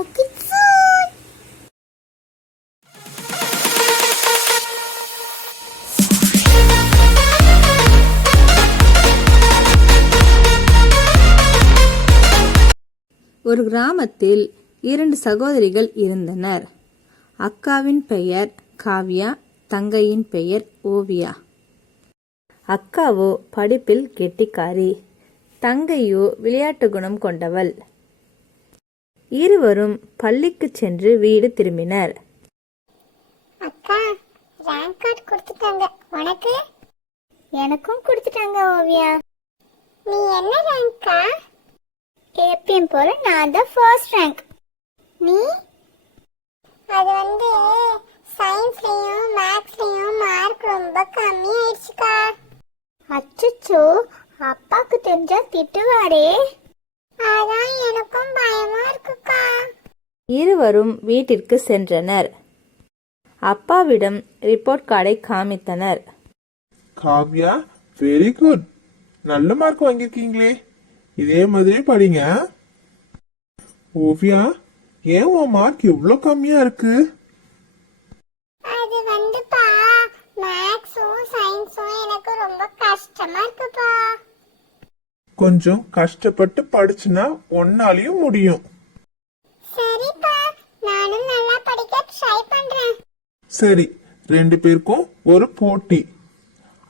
Talk it soon. ஒரு கிராமத்தில் 2 சகோதரிகள் இருந்தனர். அக்காவின் பெயர் காவ்யா, தங்கையின் பெயர் ஓவியா. அக்காவோ படிப்பில் கெட்டிக்காரி, தங்கையோ விளையாட்டு குணம் கொண்டவள். இருவரும் பள்ளிக்கு சென்று வீடு திரும்பினர். அக்கா, ரேங்க் கார்டு கொடுத்துட்டாங்க. உனக்கு? எனக்கும் கொடுத்துட்டாங்க ஓவியா. நீ என்ன ரேங்க்கா? எப்பயும் போல நான் தான் ஃபர்ஸ்ட் ரேங்க். நீ? அது சயின்ஸ்லயும் மேத்ஸ்லயும் மார்க் ரொம்ப கம்மி ஆயிடுச்சுக்கா. அச்சச்சோ, அப்பாக்கு தெரிஞ்சா திட்டுவாரே. அதான் எனக்கும் பயமா இருக்குக்கா. இருவரும் வீட்டிற்கு சென்றனர். அப்பாவிடம் ரிப்போர்ட் கார்டை காமித்தனர். காவ்யா, வெரி குட், நல்ல மார்க் வாங்கியிருக்கீங்களே, இதே மாதிரி படிங்க. ஓவியா, ஏன் உன் மார்க் இவ்ளோ கம்மியா இருக்கு? அது மேத்ஸும் சயின்ஸும் எனக்கு ரொம்ப கஷ்டமா இருக்குப்பா. கொஞ்சம் கஷ்டப்பட்டு படிச்சுனா ஒன்னாலையும் முடியும். சரிப்பா, நானும் நல்லா படிக்க ட்ரை பண்றேன். சரி, 2 பேருக்கும் ஒரு போட்டி.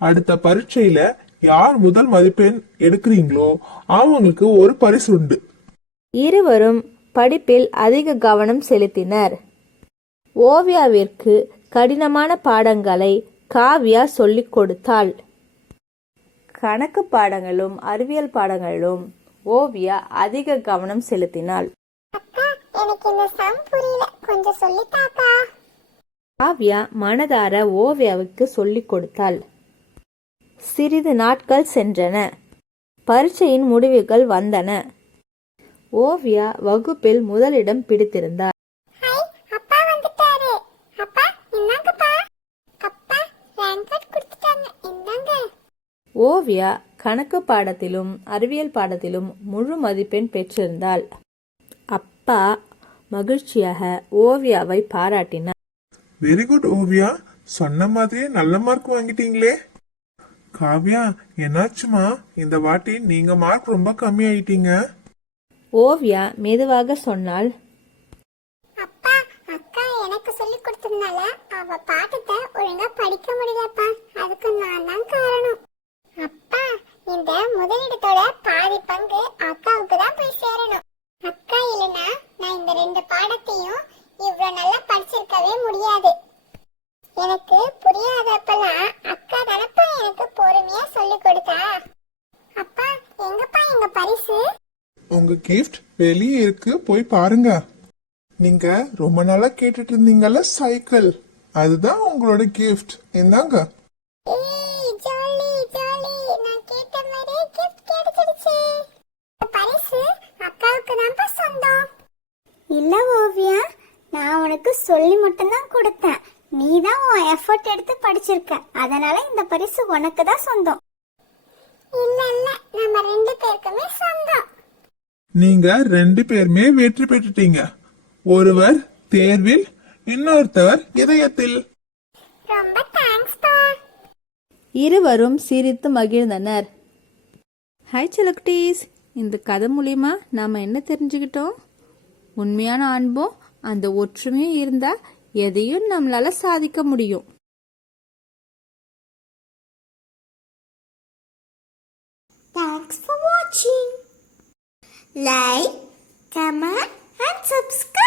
அடுத்த பரீட்சையில யார் முதல் மதிப்பெண் எடுக்கிறீங்களோ அவங்களுக்கு ஒரு பரிசு உண்டு. இருவரும் படிப்பில் அதிக கவனம் செலுத்தினர். ஓவியாவிற்கு கடினமான பாடங்களை காவ்யா சொல்லிக் கொடுத்தாள். கணக்கு பாடங்களும் அறிவியல் பாடங்களிலும் ஓவியா அதிக கவனம் செலுத்தினாள். அக்கா, எனக்கு இந்த சம் புரியல, கொஞ்சம் சொல்லித்தாக்கா. காவ்யா மனதார ஓவியாவுக்கு சொல்லிக் கொடுத்தாள். சிறிது நாட்கள் சென்றன. பரீட்சையின் முடிவுகள் வந்தன. ஓவியா வகுப்பில் முதலிடம் பிடித்திருந்தார். அப்பா வந்துட்டாரு. அப்பா, இந்தாங்கப்பா. அப்பா, ரேங்க் கார்டு கொடுத்துட்டாங்க, இந்தாங்க. ஓவியா கணக்கு பாடத்திலும் அறிவியல் பாடத்திலும் முழு மதிப்பெண் பெற்றிருந்தாள். அப்பா மகிழ்ச்சியாக ஓவியாவை பாராட்டினார். வெரி குட் ஓவியா, சொன்ன மாதிரியே நல்ல மார்க் வாங்கிட்டீங்களே. காவ்யா, என்னாச்சுமா, இந்த வாட்டி நீங்க மார்க் ரொம்ப கம்மி ஆயிட்டீங்க. ஓவியா மெதுவாக சொன்னாள். அப்பா, அக்கா எனக்கு சொல்லி கொடுத்ததுனால அவ பாடத்தை ஒழுங்கா படிக்க முடியலப்பா. அதுக்கு நான் தான் காரணம். அப்பா, இந்த முதலிடத்தோட பாதி பங்கு அக்காவுக்கு தான் போய் சேரணும். அக்கா இல்லைன்னா நான் இந்த 2 பாடத்தையும் இவ்வளவு நல்லா படிச்சிருக்கவே முடியாது. எனக்கு புரியாதப்பெல்லாம் அக்கா தானப்பா எனக்கு பொறுமையா சொல்லி கொடுத்தா. அப்பா, எங்கப்பா எங்க பரிசு? உங்க கிஃப்ட் வெளியே இருக்கு, போய் பாருங்க. நீங்க ரொம்ப நாளா கேட்டுட்டு இருந்தீங்கல்ல சைக்கிள், அதுதான் உங்களோட கிஃப்ட். இந்தாங்க. ஏய், ஜாலி ஜாலி, நான் கேட்ட மாதிரியே கிஃப்ட் கிடைச்சிடுச்சு. பரிசு அக்காவுக்கு தான்ப்பா சொந்தம். இல்ல ஓவியா, நான் உனக்கு சொல்லி மட்டும் தான் கொடுத்தேன். நீ தான் உன் எஃபர்ட் எடுத்து படிச்சிருக்க, அதனால இந்த பரிசு உனக்கு தான் சொந்தம். இல்ல இல்ல, நம்ம 2 பேருக்குமே சொந்தம். நீங்க 2 பேருமே வெற்றி பெற்றுட்டீங்க. ஒருவர் தேர்வில், இன்னொருத்தவர் இதயத்தில். ரொம்ப தேங்க்ஸ் பா. இருவரும் சிரித்து மகிழ்ந்தனர். ஹாய் செலக்டீஸ், இந்த கதை மூலியமா நாம என்ன தெரிஞ்சுக்கிட்டோம்? உண்மையான அன்பும் அந்த ஒற்றுமையும் இருந்தா எதையும் நம்மளால சாதிக்க முடியும். Thanks for watching. Like, comment and subscribe.